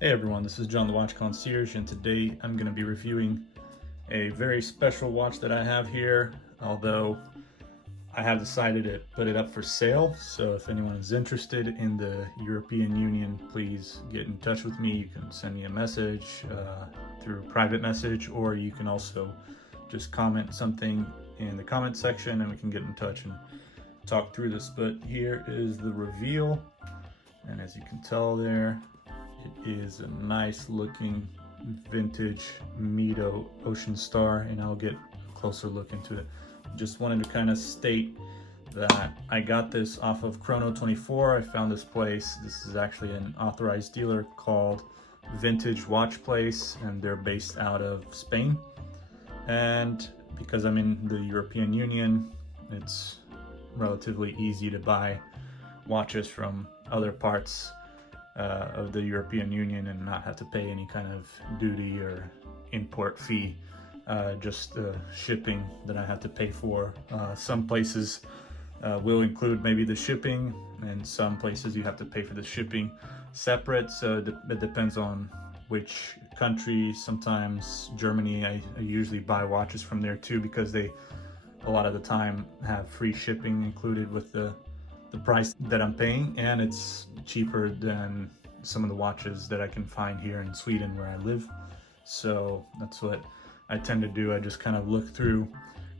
Hey everyone, this is John the Watch Concierge, and today I'm going to be reviewing a very special watch that I have here, although I have decided to put it up for sale. So if anyone is interested in the European Union, please get in touch with me. You can send me a message through private message, or you can also just comment something in the comment section and we can get in touch and talk through this. But here is the reveal, and as you can tell there, it is a nice looking vintage Mido Ocean Star, and I'll get a closer look into it. Just wanted to kind of state that I got this off of Chrono24. I found this place. This is actually an authorized dealer called Vintage Watch Place, and they're based out of Spain. And because I'm in the European Union, it's relatively easy to buy watches from other parts of the European Union and not have to pay any kind of duty or import fee, just the shipping that I have to pay for. Some places will include maybe the shipping, and some places you have to pay for the shipping separate, so it depends on which country. Sometimes Germany, I usually buy watches from there too, because they a lot of the time have free shipping included with the price that I'm paying, and it's cheaper than some of the watches that I can find here in Sweden where I live. So that's what I tend to do. I just kind of look through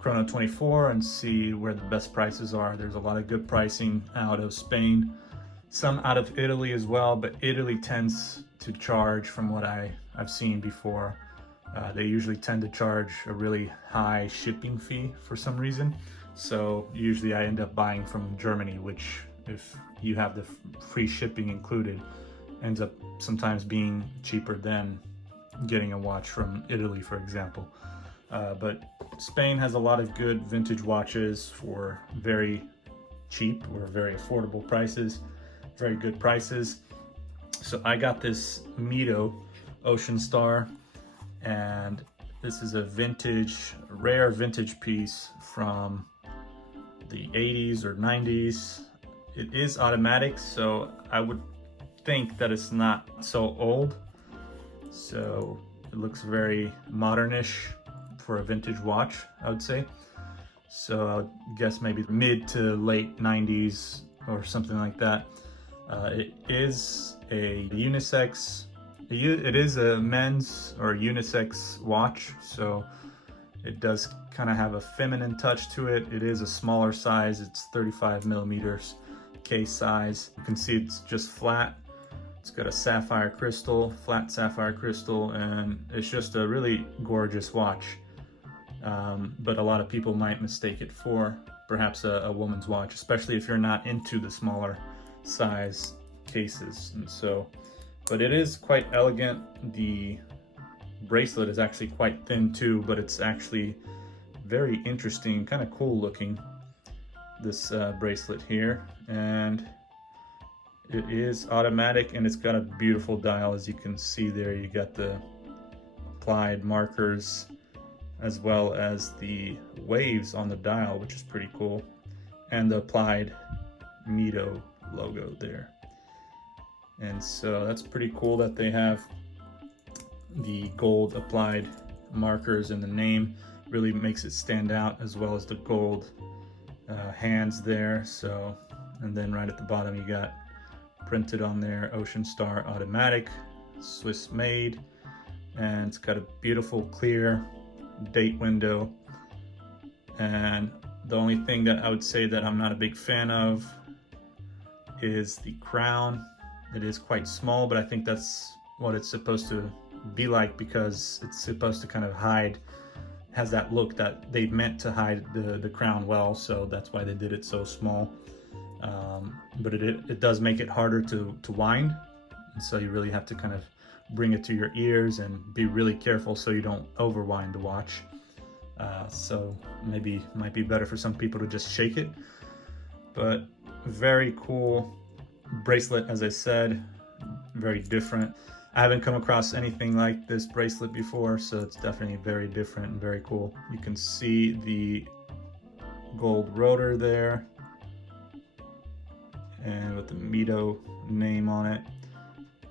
Chrono24 and see where the best prices are. There's a lot of good pricing out of Spain, some out of Italy as well, but Italy tends to charge, from what I've seen before, they usually tend to charge a really high shipping fee for some reason. So usually I end up buying from Germany, which, if you have the free shipping included, ends up sometimes being cheaper than getting a watch from Italy, for example. But Spain has a lot of good vintage watches for very cheap or very affordable prices, very good prices. So I got this Mido Ocean Star, and this is a rare vintage piece from the 80s or 90s. It is automatic, so I would think that it's not so old. So it looks very modernish for a vintage watch, I would say. So I would guess maybe mid to late 90s or something like that. It is a unisex. It is a men's or unisex watch, so it does kind of have a feminine touch to it. It is a smaller size. It's 35 millimeters case size. You can see it's just flat. It's got a sapphire crystal, flat sapphire crystal, and it's just a really gorgeous watch. But a lot of people might mistake it for perhaps a woman's watch, especially if you're not into the smaller size cases. And so, but it is quite elegant. The bracelet is actually quite thin too, but it's actually very interesting, kind of cool looking, this bracelet here. And it is automatic, and it's got a beautiful dial. As you can see there, you got the applied markers as well as the waves on the dial, which is pretty cool, and the applied Mido logo there. And so that's pretty cool that they have the gold applied markers, and the name really makes it stand out, as well as the gold hands there. So, and then right at the bottom you got printed on there, Ocean Star Automatic, Swiss made, and it's got a beautiful clear date window. And the only thing that I would say that I'm not a big fan of is the crown. It is quite small, but I think that's what it's supposed to be like, because it's supposed to kind of hide, has that look that they meant to hide the crown well, so that's why they did it so small. But it does make it harder to wind, and so you really have to kind of bring it to your ears and be really careful so you don't overwind the watch. So maybe might be better for some people to just shake it. But very cool bracelet, as I said, very different. I haven't come across anything like this bracelet before, so it's definitely very different and very cool. You can see the gold rotor there, and with the Mido name on it.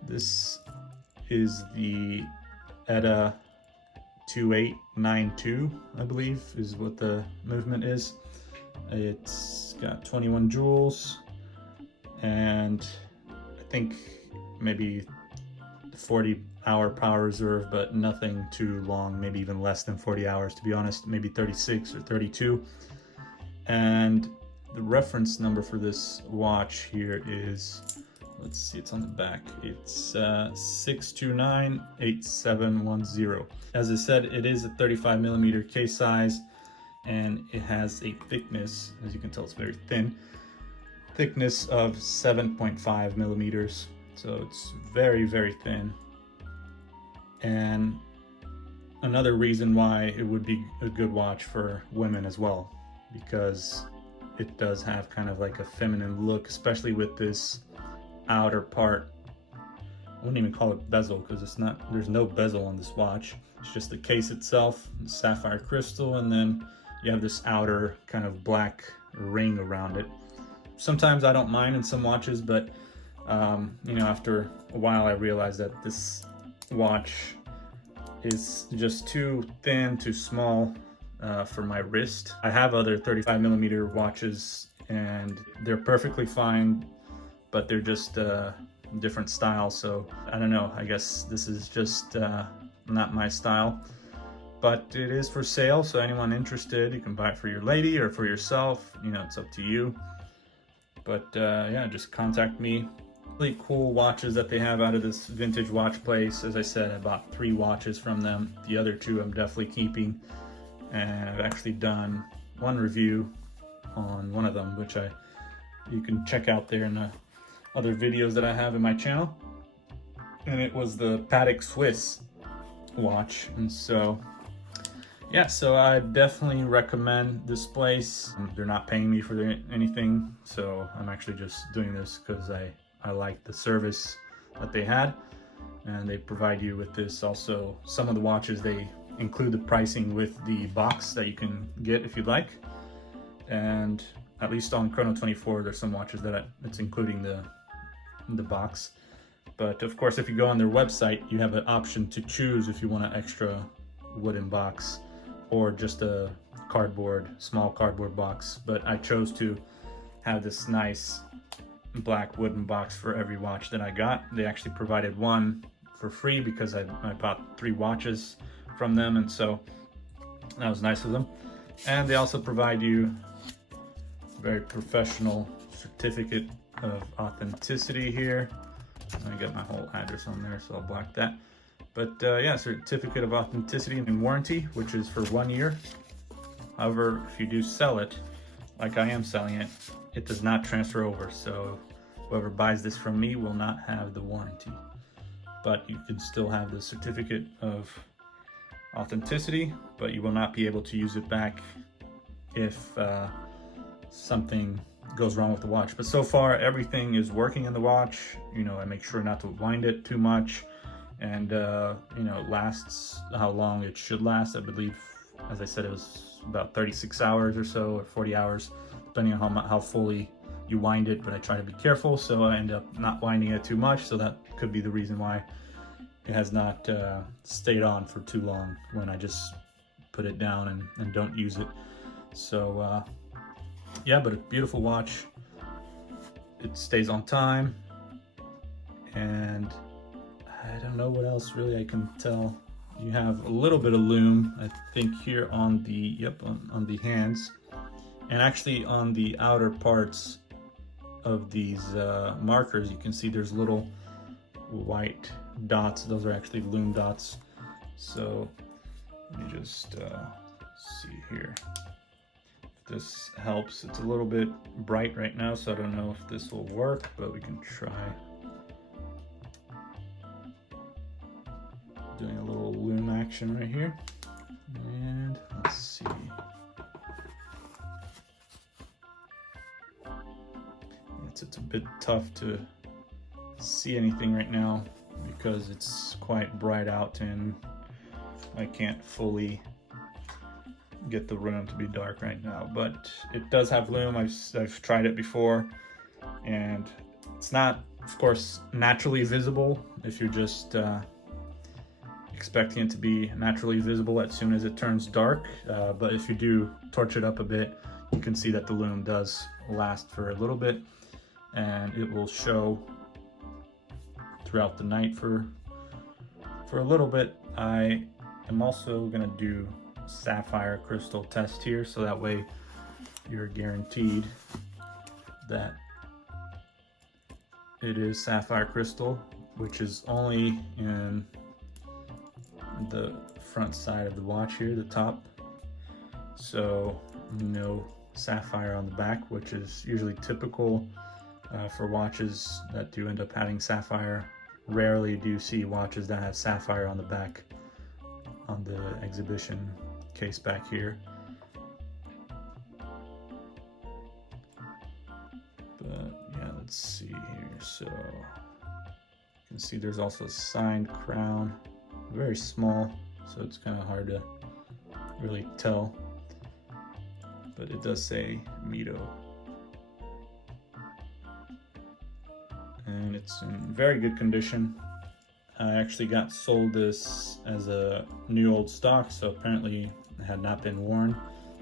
This is the ETA 2892, I believe is what the movement is. It's got 21 joules, and I think maybe 40-hour power reserve, but nothing too long, maybe even less than 40 hours to be honest, maybe 36 or 32. And the reference number for this watch here is, let's see, it's on the back. It's 6298710. As I said, it is a 35mm case size, and it has a thickness, as you can tell, it's very thin, thickness of 7.5mm. So it's very, very thin. And another reason why it would be a good watch for women as well, because it does have kind of like a feminine look, especially with this outer part. I wouldn't even call it bezel, because it's not, there's no bezel on this watch. It's just the case itself, sapphire crystal, and then you have this outer kind of black ring around it. Sometimes I don't mind in some watches, but you know, after a while I realized that this watch is just too thin, too small for my wrist. I have other 35mm watches and they're perfectly fine, but they're just different style. So I don't know, I guess this is just not my style, but it is for sale. So anyone interested, you can buy it for your lady or for yourself, you know, it's up to you. But yeah, just contact me. Really cool watches that they have out of this vintage watch place. As I said, I bought 3 watches from them. The other 2 I'm definitely keeping, and I've actually done one review on one of them, which you can check out there in the other videos that I have in my channel. And it was the Patek Swiss watch. And so yeah, so I definitely recommend this place. They're not paying me for anything, so I'm actually just doing this because I like the service that they had, and they provide you with this. Also, some of the watches, they include the pricing with the box that you can get if you'd like, and at least on Chrono 24 there's some watches that it's including the box. But of course, if you go on their website, you have an option to choose if you want an extra wooden box or just a small cardboard box. But I chose to have this nice black wooden box for every watch that I got. They actually provided one for free because I bought 3 watches from them, and so that was nice of them. And they also provide you a very professional certificate of authenticity here. I got my whole address on there, so I'll block that. But yeah, certificate of authenticity and warranty, which is for 1 year. However, if you do sell it, like I am selling it, it does not transfer over. So whoever buys this from me will not have the warranty. But you can still have the certificate of authenticity, but you will not be able to use it back if something goes wrong with the watch. But so far, everything is working in the watch. You know, I make sure not to wind it too much, and you know, it lasts how long it should last. I believe, as I said, it was about 36 hours or so, or 40 hours, depending on how fully you wind it. But I try to be careful, so I end up not winding it too much. So that could be the reason why it has not stayed on for too long when I just put it down and don't use it. So yeah, but a beautiful watch. It stays on time, and I don't know what else really I can tell. You have a little bit of lume, I think, here on the on the hands, and actually on the outer parts of these markers. You can see there's little white dots. Those are actually lume dots. So let me just see here. This helps. It's a little bit bright right now, so I don't know if this will work, but we can try doing a little lume action right here. And let's see. It's a bit tough to see anything right now because it's quite bright out and I can't fully get the room to be dark right now, but it does have lume. I've tried it before, and it's not, of course, naturally visible if you're just expecting it to be naturally visible as soon as it turns dark, but if you do torch it up a bit, you can see that the lume does last for a little bit, and it will show throughout the night for a little bit. I am also gonna do sapphire crystal test here, so that way you're guaranteed that it is sapphire crystal, which is only in the front side of the watch here, the top. So no sapphire on the back, which is usually typical for watches that do end up having sapphire. Rarely do you see watches that have sapphire on the back on the exhibition case back here. But yeah, let's see here. So you can see there's also a signed crown, very small, so it's kind of hard to really tell, but it does say Mido, and it's in very good condition. I actually got sold this as a new old stock, so apparently it had not been worn,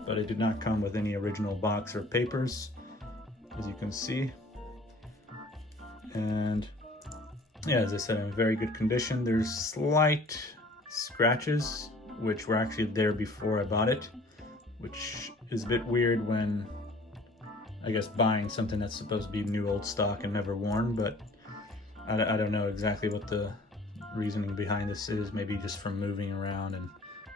but it did not come with any original box or papers, as you can see. And yeah, as I said, in very good condition. There's slight scratches, which were actually there before I bought it, which is a bit weird when, I guess, buying something that's supposed to be new old stock and never worn, but I don't know exactly what the reasoning behind this is. Maybe just from moving around and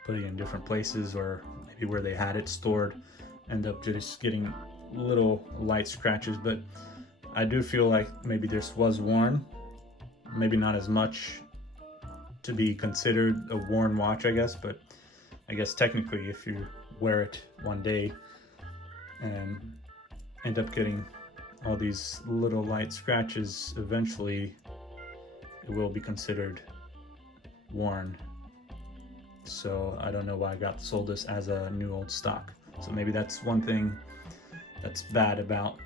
putting it in different places, or maybe where they had it stored end up just getting little light scratches. But I do feel like maybe this was worn, maybe not as much to be considered a worn watch, I guess, but I guess technically if you wear it one day and end up getting all these little light scratches, eventually it will be considered worn. So I don't know why I got sold this as a new old stock. So maybe that's one thing that's bad about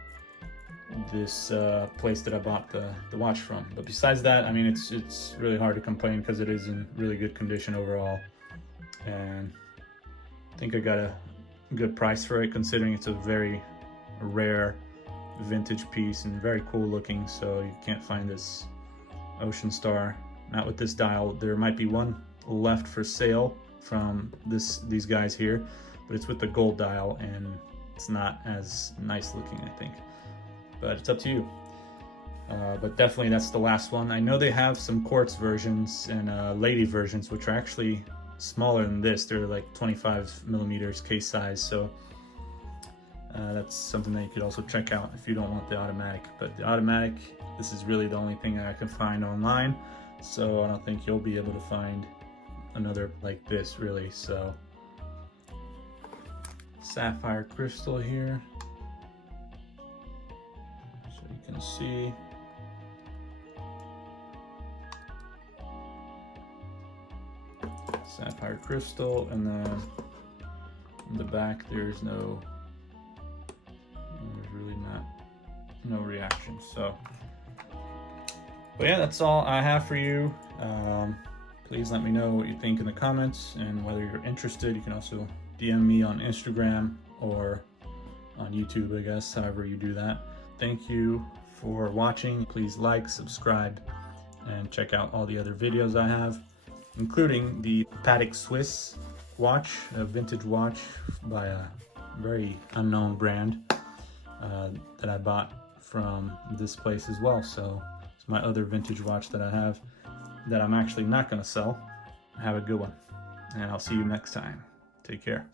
this place that I bought the watch from. But besides that, I mean, it's really hard to complain because it is in really good condition overall, and I think I got a good price for it, considering it's a very rare vintage piece and very cool looking. So you can't find this Ocean Star, not with this dial. There might be one left for sale from these guys here, but it's with the gold dial and it's not as nice looking, I think, but it's up to you. But definitely that's the last one. I know they have some quartz versions and lady versions, which are actually smaller than this. They're like 25 millimeters case size, so that's something that you could also check out if you don't want the automatic. But the automatic, this is really the only thing that I can find online, so I don't think you'll be able to find another like this, really. So sapphire crystal here, so you can see. Sapphire crystal, and then in the back there's really no reaction. So, but yeah, that's all I have for you. Please let me know what you think in the comments, and whether you're interested. You can also DM me on Instagram or on YouTube, I guess, however you do that. Thank you for watching. Please like, subscribe, and check out all the other videos I have, including the Patek Swiss watch, a vintage watch by a very unknown brand that I bought from this place as well. So it's my other vintage watch that I have that I'm actually not going to sell. Have a good one, and I'll see you next time. Take care.